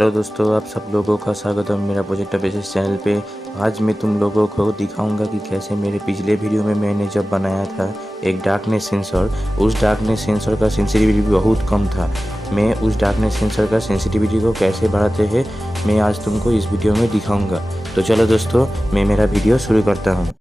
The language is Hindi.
हेलो दोस्तों, आप सब लोगों का स्वागत है मेरा प्रोजेक्ट बेसिस चैनल पे। आज मैं तुम लोगों को दिखाऊंगा कि कैसे मेरे पिछले वीडियो में मैंने जब बनाया था एक डार्कनेस सेंसर, उस डार्कनेस सेंसर का सेंसिटिविटी बहुत कम था। मैं उस डार्कनेस सेंसर का सेंसिटिविटी को कैसे बढ़ाते हैं मैं आज तुमको इस वीडियो में दिखाऊंगा। तो चलो दोस्तों, मैं मेरा वीडियो शुरू करता हूँ।